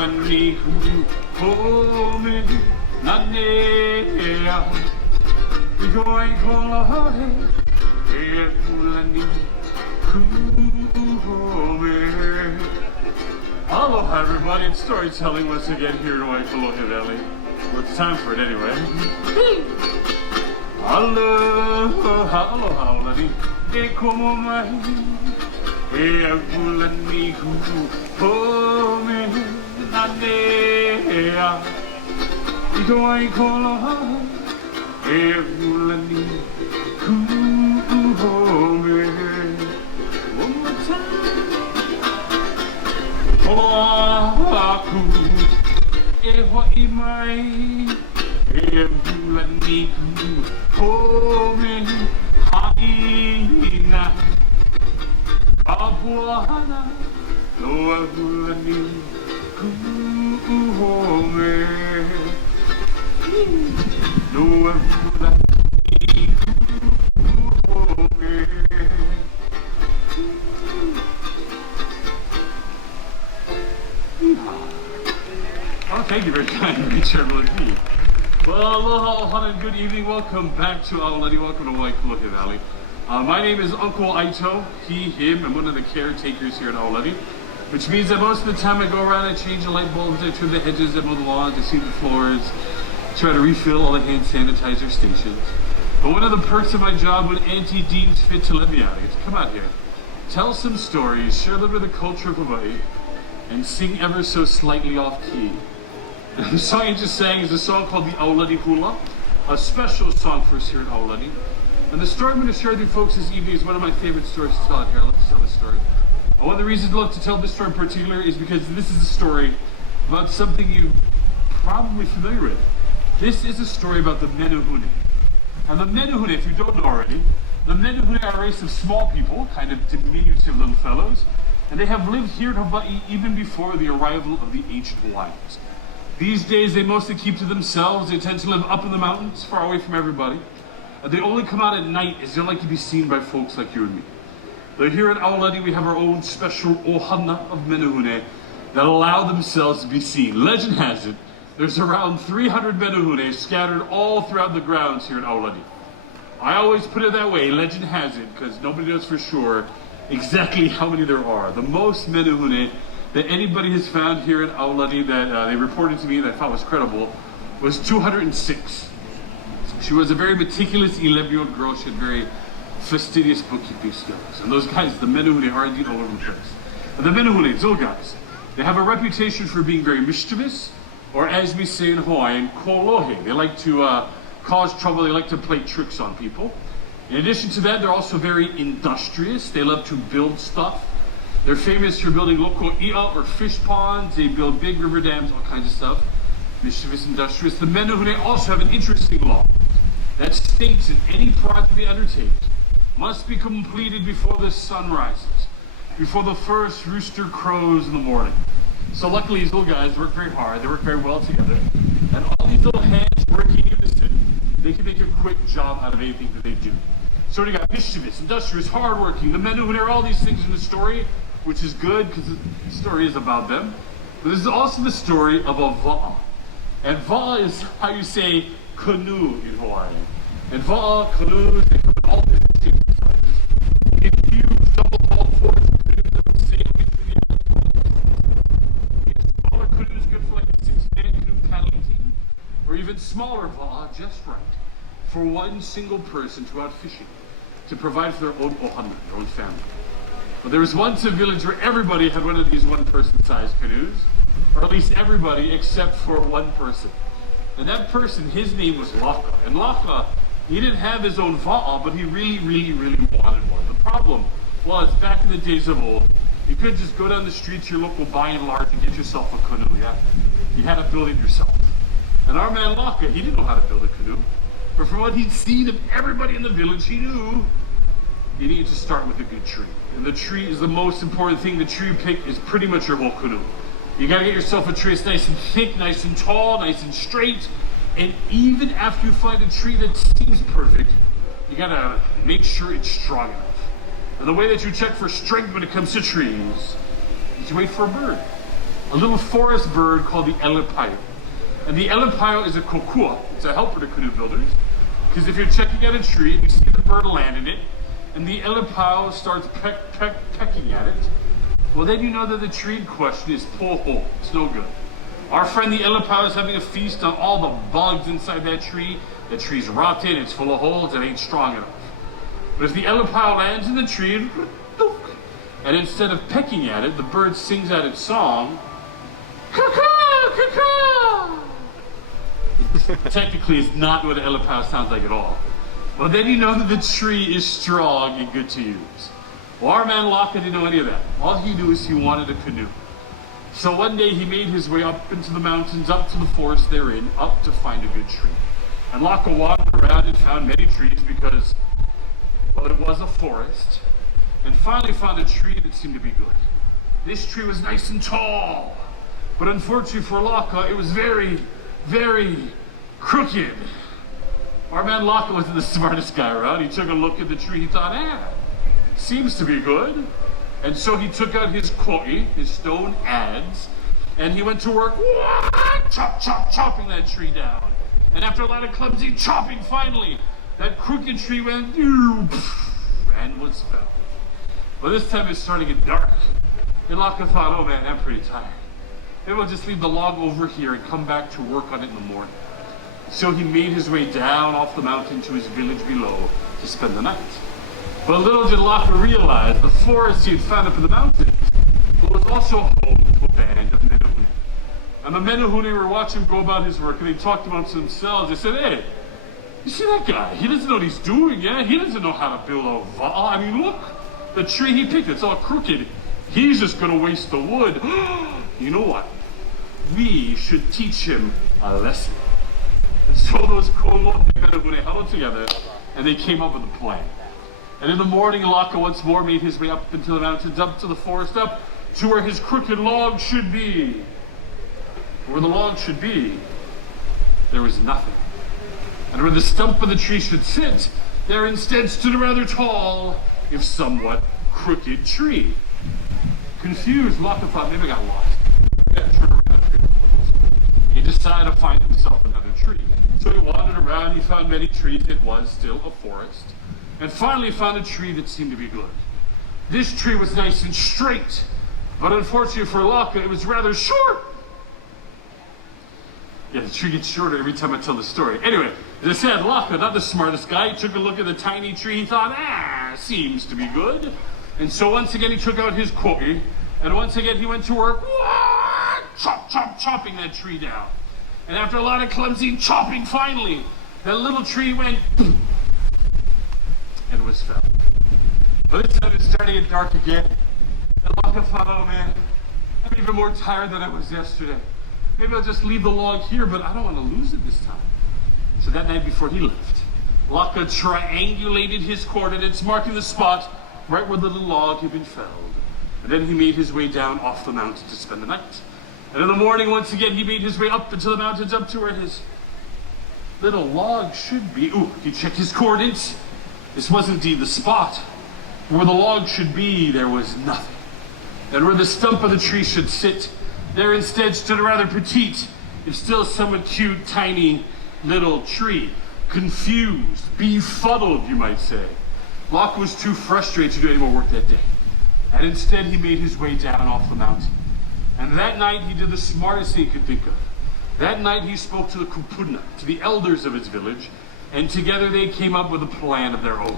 Aulani Hawaii, Nanea, Hawaii, Aulani Hawaii. Aloha everybody, it's storytelling once again here in Hawaii Valley. Well, it's time for it anyway. Aloha, aloha, Aulani, e como mai, e Aulani Hawaii, Nanea, e Hawaii Koloha, e Aulani Hawaii. One more time. Oahu, e hoi mai, e Aulani Hawaii, haina, kapuana, no Aulani Hawaii, no Aulani. Oh, thank you very kind. Great chairman like me. Well, aloha, aloha, and good evening. Welcome back to Aulani. Welcome to Hawaii Valley. My name is Uncle Aito. He, him. I'm one of the caretakers here at Aulani, which means that most of the time I go around and change the light bulbs, I trim the hedges, I mow the lawns, I sweep the floors, try to refill all the hand sanitizer stations. But one of the perks of my job when Auntie deems fit to let me out is come out here, tell some stories, share a little bit of the culture of Hawaii, and sing ever so slightly off key. The song I just sang is a song called the Aulani Hula, a special song for us here at Aulani. And the story I'm going to share with you folks this evening is one of my favorite stories to tell out here. I love to tell this story. One of the reasons I love to tell this story in particular is because this is a story about something you're probably familiar with. This is a story about the Menuhune. And the Menuhune, if you don't know already, the Menuhune are a race of small people, kind of diminutive little fellows, and they have lived here in Hawaii even before the arrival of the ancient Hawaiians. These days, they mostly keep to themselves. They tend to live up in the mountains, far away from everybody. They only come out at night as they don't like to be seen by folks like you and me. But here at Aulani, we have our own special ohana of Menuhune that allow themselves to be seen. Legend has it, there's around 300 Menuhune scattered all throughout the grounds here at Aulani. I always put it that way, legend has it, because nobody knows for sure exactly how many there are. The most Menuhune that anybody has found here at Aulani that they reported to me that I thought was credible was 206. She was a very meticulous 11-year-old girl. She had very fastidious bookkeeping skills. And those guys, the Menuhune, are indeed all over the place. And the Menuhune, those guys, they have a reputation for being very mischievous, or as we say in Hawaiian, kolohe. They like to cause trouble. They like to play tricks on people. In addition to that, they're also very industrious. They love to build stuff. They're famous for building local i'a or fish ponds. They build big river dams, all kinds of stuff. Mischievous, industrious. The Menuhune also have an interesting law that states that any project they undertake must be completed before the sun rises, before the first rooster crows in the morning. So luckily, these little guys work very hard. They work very well together. And all these little hands working in unison, they can make a quick job out of anything that they do. So we got mischievous, industrious, hardworking. The Menuhune are all these things in the story, which is good because the story is about them. But this is also the story of a va'a. And va'a is how you say canoe in Hawaii. And va'a, canoes, they come in all different shapes and sizes. If you double-hauled forage canoes that would sail between the islands, smaller canoes good for like a 6-man canoe paddling team, or even smaller va'a, just right, for one single person to out fishing, to provide for their own ohana, their own family. But there was once a village where everybody had one of these one-person-sized canoes, or at least everybody except for one person. And that person, his name was Laka. And Laka, he didn't have his own va'a, but he really, really, really wanted one. The problem was, back in the days of old, you could just go down the street to your local buy and large and get yourself a canoe, yeah? You had to build it yourself. And our man Laka, he didn't know how to build a canoe. But from what he'd seen of everybody in the village, he knew you need to start with a good tree. And the tree is the most important thing. The tree you pick is pretty much your whole canoe. You gotta get yourself a tree that's nice and thick, nice and tall, nice and straight. And even after you find a tree that seems perfect, you gotta make sure it's strong enough. And the way that you check for strength when it comes to trees is you wait for a bird. a little forest bird called the elepaio. And the elepaio is a kokua. It's a helper to canoe builders. Because if you're checking out a tree and you see the bird land in it, and the elepaio starts pecking at it, well then you know that the tree in question is poho. It's no good. Our friend the elepaio is having a feast on all the bugs inside that tree. The tree's rotten, it's full of holes, it ain't strong enough. But if the elepaio lands in the tree and instead of pecking at it, the bird sings out its song, caw, caw. Technically, it's not what an elepaio sounds like at all. Well, then you know that the tree is strong and good to use. Well, our man Laka didn't know any of that. All he knew is he wanted a canoe. So one day he made his way up into the mountains, up to the forest they're in, up to find a good tree. And Laka walked around and found many trees because, well, it was a forest. And finally found a tree that seemed to be good. This tree was nice and tall. But unfortunately for Laka, it was very, very crooked. Our man Laka wasn't the smartest guy around. He took a look at the tree. He thought, seems to be good. And so he took out his koi, his stone adze, and he went to work, chopping that tree down. And after a lot of clumsy chopping, finally, that crooked tree went, and was felled. Well, this time it's starting to get dark. And Laka thought, oh man, I'm pretty tired. Maybe I'll just leave the log over here and come back to work on it in the morning. So he made his way down off the mountain to his village below to spend the night. But little did Laka realize the forest he had found up in the mountains was also home to a band of menehune. And the menehune were watching him go about his work, and they talked amongst themselves. They said, hey, you see that guy? He doesn't know what he's doing, yeah? He doesn't know how to build a vault. I mean, look, the tree he picked, it's all crooked. He's just gonna waste the wood. You know what? We should teach him a lesson. And so those Kongo and menehune huddled together, and they came up with a plan. And in the morning, Laka once more made his way up into the mountains, up to the forest, up to where his crooked log should be. Where the log should be, there was nothing. And where the stump of the tree should sit, there instead stood a rather tall, if somewhat crooked tree. Confused, Laka thought, maybe I got lost. He decided to find himself another tree. So he wandered around, he found many trees, it was still a forest. And finally found a tree that seemed to be good. This tree was nice and straight, but unfortunately for Laka, it was rather short. Yeah, the tree gets shorter every time I tell the story. Anyway, as I said, Laka, not the smartest guy, he took a look at the tiny tree, he thought, seems to be good. And so once again he took out his koi, and once again he went to work, chopping that tree down. And after a lot of clumsy chopping, finally, that little tree went and was felled. But this time it's starting to get dark again. And Laka thought, oh man, I'm even more tired than I was yesterday. Maybe I'll just leave the log here, but I don't want to lose it this time. So that night before he left, Laka triangulated his coordinates, marking the spot right where the little log had been felled. And then he made his way down off the mountain to spend the night. And in the morning, once again, he made his way up into the mountains, up to where his little log should be. Ooh, he checked his coordinates. This was indeed the spot. Where the log should be, there was nothing. And where the stump of the tree should sit, there instead stood a rather petite, if still somewhat cute, tiny little tree. Confused, befuddled, you might say. Laka was too frustrated to do any more work that day. And instead, he made his way down off the mountain. And that night, he did the smartest thing he could think of. That night, he spoke to the kupuna, to the elders of his village, and together they came up with a plan of their own.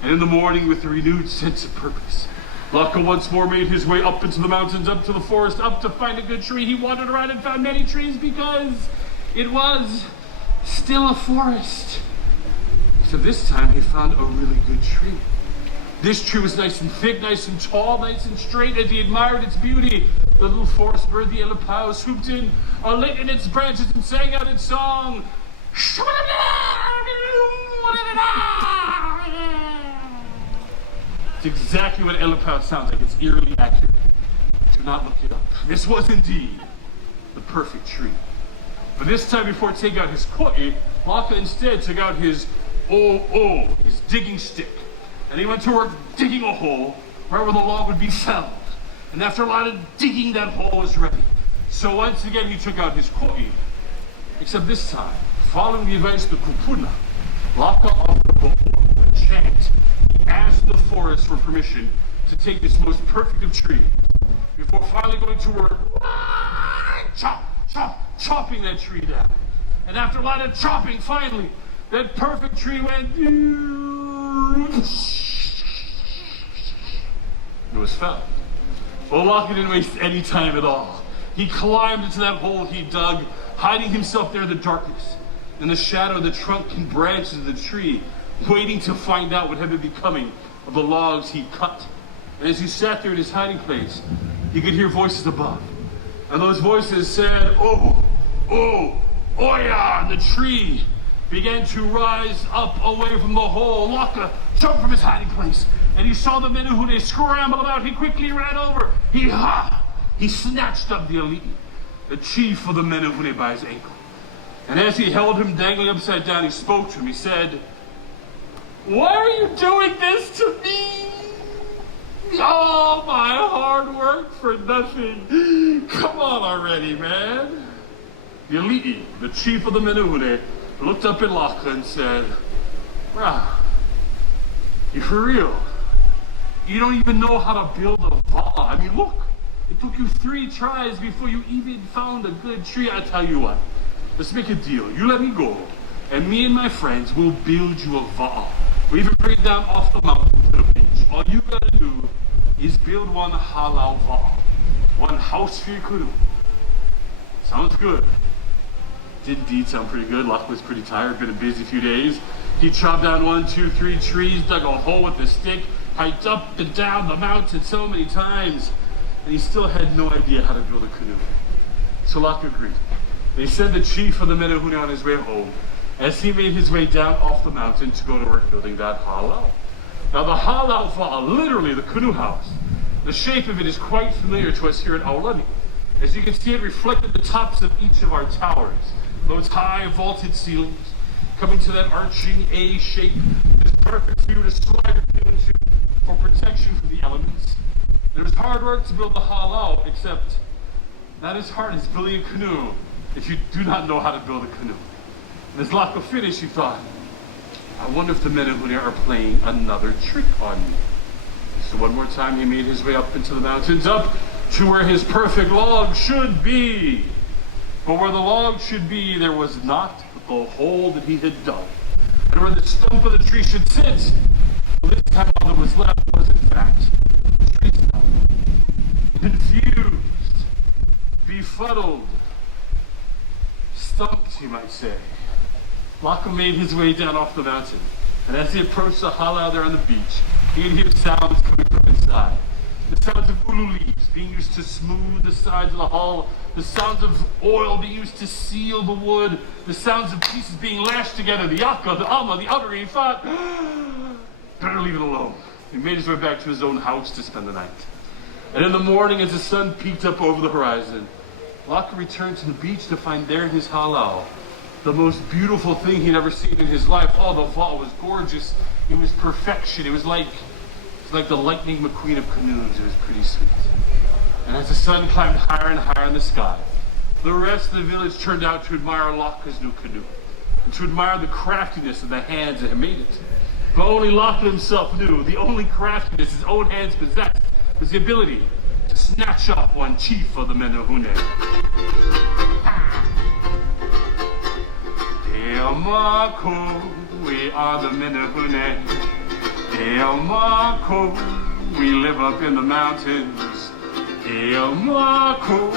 And in the morning, with a renewed sense of purpose, Laka once more made his way up into the mountains, up to the forest, up to find a good tree. He wandered around and found many trees because it was still a forest. So this time, he found a really good tree. This tree was nice and thick, nice and tall, nice and straight. As he admired its beauty, the little forest bird, the elepaio, swooped in, lit in its branches and sang out its song. It's exactly what elepaio sounds like. It's eerily accurate. Do not look it up. This was indeed the perfect tree. But this time, before taking out his koi, Laka instead took out his his digging stick. And he went to work digging a hole right where the log would be felled. And after a lot of digging, that hole was ready. So once again, he took out his ko'i. Except this time, following the advice of the kupuna, Laka offered a chant. He asked the forest for permission to take this most perfect of trees before finally going to work, chopping that tree down. And after a lot of chopping, finally, that perfect tree went, it was found. Well, Laka didn't waste any time at all. He climbed into that hole he dug, hiding himself there in the darkness, in the shadow of the trunk and branches of the tree, waiting to find out what had been becoming of the logs he cut. And as he sat there in his hiding place, he could hear voices above. And those voices said, "Oh, oh, oya!" And the tree began to rise up away from the hole. Laka jumped from his hiding place, and he saw the menehune scramble about. He quickly ran over. He snatched up the Aulani, the chief of the menehune, by his ankle. And as he held him dangling upside down, he spoke to him. He said, "Why are you doing this to me? All my hard work for nothing. Come on already, man." The Aulani, the chief of the menehune, looked up at Laka and said, "Wow, you for real? You don't even know how to build a va'a. I mean, look, it took you 3 tries before you even found a good tree. I tell you what, let's make a deal. You let me go, and me and my friends will build you a va'a. We'll even bring it down off the mountain to the beach. All you gotta do is build one halau va'a, one house for your canoe." Sounds good. Did indeed sound pretty good. Laka was pretty tired, been a busy few days. He chopped down 1, 2, 3 trees, dug a hole with a stick, hiked up and down the mountain so many times, and he still had no idea how to build a canoe. So Laka agreed. They sent the chief of the menehune on his way home as he made his way down off the mountain to go to work building that halau. Now the halau va'a, literally the canoe house, the shape of it is quite familiar to us here at Aulani. As you can see, it reflected the tops of each of our towers. Those high vaulted ceilings, coming to that arching A shape, is perfect for you to slide into for protection from the elements. It was hard work to build the halau, except not as hard as building a canoe if you do not know how to build a canoe. And as Laka finished, he thought, I wonder if the menehune are playing another trick on me. So one more time, he made his way up into the mountains, up to where his perfect log should be. But where the log should be, there was not but the hole that he had dug. And where the stump of the tree should sit, well, this time all that was left was, in fact, the tree stump. Confused, befuddled, stumped, you might say, Laka made his way down off the mountain. And as he approached the halau there on the beach, he could hear sounds coming from inside. The sounds of ulu leaves being used to smooth the sides of the hull, the sounds of oil being used to seal the wood, the sounds of pieces being lashed together, the yaka, the ama, the outer. He thought, better leave it alone. He made his way back to his own house to spend the night. And in the morning, as the sun peeked up over the horizon, Laka returned to the beach to find there in his halau the most beautiful thing he'd ever seen in his life. Oh, the vault was gorgeous. It was perfection. It was like the lightning McQueen of canoes. It was pretty sweet. And as the sun climbed higher and higher in the sky, the rest of the village turned out to admire Laka's new canoe and to admire the craftiness of the hands that had made it. But only Laka himself knew the only craftiness his own hands possessed was the ability to snatch up one chief of the menehune. Eomako, we are the menehune. Eomako, we live up in the mountains. Eomako,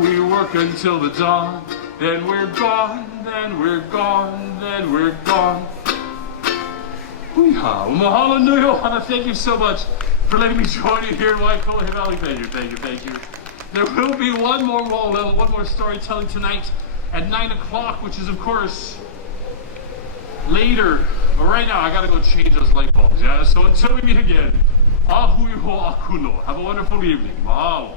we work until the dawn. Then we're gone, then we're gone, then we're gone. Mahalo nui ohana. Thank you so much for letting me join you here in Waikolohe Valley. Thank you, thank you, thank you. There will be one more storytelling tonight at 9 o'clock, which is, of course, later. But right now, I gotta go change those light bulbs, yeah? So until we meet again, ahui ho akuno. Have a wonderful evening. Mahalo.